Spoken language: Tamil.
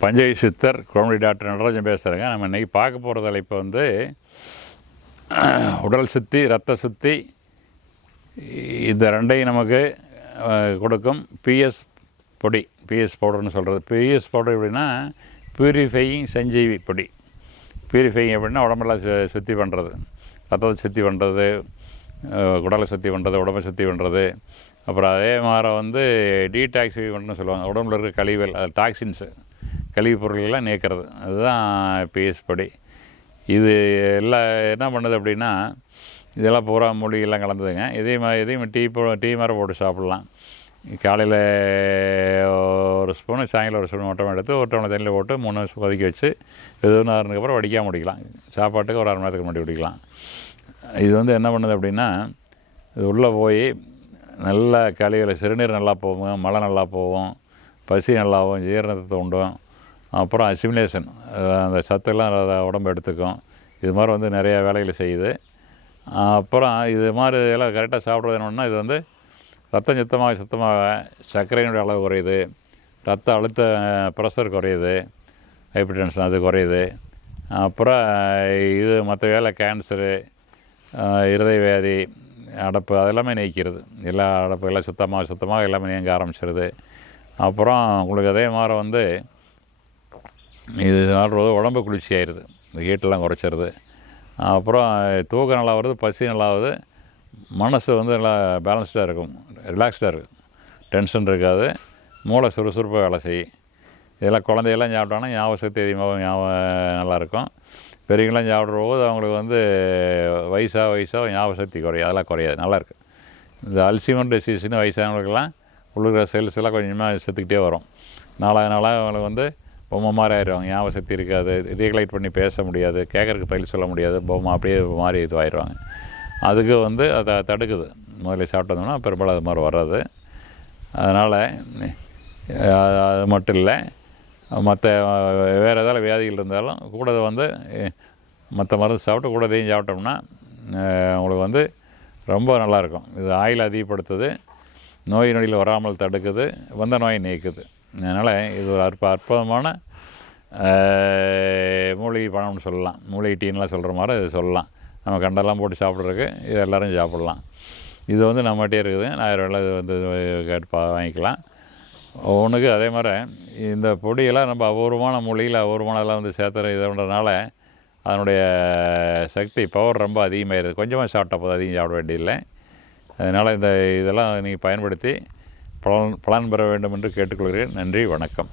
பஞ்சை சித்தர் குழந்தை டாக்டர் நடராஜன் பேசுகிறேங்க நம்ம இன்றைக்கி பார்க்க போகிற தலைப்பு வந்து உடல் சுத்தி ரத்த சுத்தி இந்த ரெண்டையும் நமக்கு கொடுக்கும். பிஎஸ் பொடி பிஎஸ் பவுடர்னு சொல்கிறது பிஎஸ் பவுடர் எப்படின்னா பியூரிஃபையிங் சஞ்சீவி பொடி. பியூரிஃபையிங் எப்படின்னா உடம்பெல்லாம் சு சுத்தி பண்ணுறது ரத்தத்தை சுத்தி பண்ணுறது குடலை சுத்தி பண்ணுறது உடம்பை சுத்தி பண்ணுறது அப்புறம் அதே மாதிரி வந்து டீடாக்ஸிஃபை பண்ணுன்னு சொல்லுவாங்க. உடம்புல இருக்க கழிவுகள் அது டாக்ஸின்ஸு கழிவுப் பொருள்கள்லாம் நீக்கிறது. அதுதான் பிஎஸ் படி. இது எல்லாம் என்ன பண்ணுது அப்படின்னா இதெல்லாம் பூரா மூலிகைலாம் கலந்ததுங்க. இதே மாதிரி இதையும் டீ போ டீ மாதிரி போட்டு சாப்பிட்லாம். காலையில் ஒரு ஸ்பூனு சாயங்காலம் ஒரு ஸ்பூன் மட்டும் எடுத்து ஒரு டம்ளர் தண்ணியில் போட்டு மூணு நிமிஷம் கொதிக்க வச்சு எதுவும் ஆறுனதுக்கப்புறம் வடிக்காமல் முடிக்கலாம். சாப்பாட்டுக்கு ஒரு அரை மணி நேரத்துக்கு முன்னாடி குடிக்கலாம். இது வந்து என்ன பண்ணுது அப்படின்னா இது உள்ளே போய் நல்லா கழிவில் சிறுநீர் நல்லா போகும் மழை நல்லா போகும் பசி நல்லாவும் ஜீரணத்தை தூண்டும். அப்புறம் அசிமிலேஷன் அந்த சத்தெல்லாம் அதை உடம்பு எடுத்துக்கும். இது மாதிரி வந்து நிறைய வேலைகளை செய்யுது. அப்புறம் இது மாதிரி எல்லாம் கரெக்டாக சாப்பிட்றது என்னென்னா இது வந்து ரத்தம் சுத்தமாக சுத்தமாக சர்க்கரையினுடைய அளவு குறையுது. ரத்த அழுத்த ப்ரெஷர் குறையுது. ஹைப்பர் டென்ஷன் அது குறையுது. அப்புறம் இது மற்ற வேலை கேன்சரு இருதய வியாதி அடப்பு அதெல்லாமே நீக்கிறது. எல்லா அடப்பு எல்லாம் சுத்தமாக சுத்தமாக எல்லாமே நீங்க ஆரம்பிச்சிருது. அப்புறம் உங்களுக்கு அதே மாதிரி வந்து இது ஆடுறது உடம்பு குளிர்ச்சி ஆயிடுது இந்த ஹீட்டெல்லாம் குறைச்சிருது. அப்புறம் தூக்கம் நல்லா வருது பசி நல்லாவது மனசு வந்து நல்லா பேலன்ஸ்டாக இருக்கும். ரிலாக்ஸ்டாக இருக்கும் டென்ஷன் இருக்காது. மூளை சுறுசுறுப்பாக வேலை செய்யும். இதெல்லாம் குழந்தையெல்லாம் சாப்பிட்டோன்னா ஞாபக சக்தி அதிகமாக ஞாபகம் நல்லாயிருக்கும் பெரியவங்களாம் சாப்பிட்ற போது அவங்களுக்கு வந்து வயசாக வயசாக ஞாபக சக்தி குறையும். அதெல்லாம் குறையாது. நல்லாயிருக்கு இந்த அல்சிமர் டிசீஸ்னு வயசானவங்களுக்கெல்லாம் உள்ளுக்கிற செல்ஸ் எல்லாம் கொஞ்சமாக செத்துக்கிட்டே வரும். நாளாக நாளாக அவங்களுக்கு வந்து பொம்மை மாதிரி ஆயிடுவாங்க ஞாபக சக்தி இருக்காது ரீகலைட் பண்ணி பேச முடியாது கேட்கறதுக்கு பதில் சொல்ல முடியாது பொம்மை அப்படியே மாறி இதுவாயிடுவாங்க. அதுக்கு வந்து அதை தடுக்குது. முதல்ல சாப்பிட்டோம்னா பெரும்பாலும் அது மாதிரி வர்றது. அதனால் அது மட்டும் இல்லை மற்ற வேறு ஏதாவது வியாதிகள் இருந்தாலும் கூட வந்து மற்ற மருந்து சாப்பிட்டு கூட இதையும் சாப்பிட்டோம்னா உங்களுக்கு வந்து ரொம்ப நல்லாயிருக்கும் இது ஆயில் அதிகப்படுத்துது நோய் நொடியில் வராமல் தடுக்குது வந்த நோயை நீக்குது. அதனால் இது ஒரு அற்ப அற்புதமான மூலிகை பழம்னு சொல்லலாம். மூலிகை டீன்லாம் சொல்கிற மாதிரி இது சொல்லலாம். நம்ம கண்டெல்லாம் போட்டு சாப்பிட்றதுக்கு இது எல்லோரும் சாப்பிட்லாம். இது வந்து நம்மகிட்டே இருக்குது. நான் இது வந்து கேட்டு பா வாங்கிக்கலாம். ஒன்றுக்கு அதே மாதிரி இந்த பொடியெல்லாம் நம்ம அபூர்வமான மொழியில் அபூர்வமானதெல்லாம் வந்து சேர்த்துற இதுன்றதுனால அதனுடைய சக்தி பவர் ரொம்ப அதிகமாகிடுது கொஞ்சமாக சாப்பிட்டா போதும். அதிகம் சாப்பிட வேண்டியதில்லை. அதனால் இந்த இதெல்லாம் நீங்கள் பயன்படுத்தி பலன் பலன் பெற வேண்டும் என்று கேட்டுக்கொள்கிறேன். நன்றி வணக்கம்.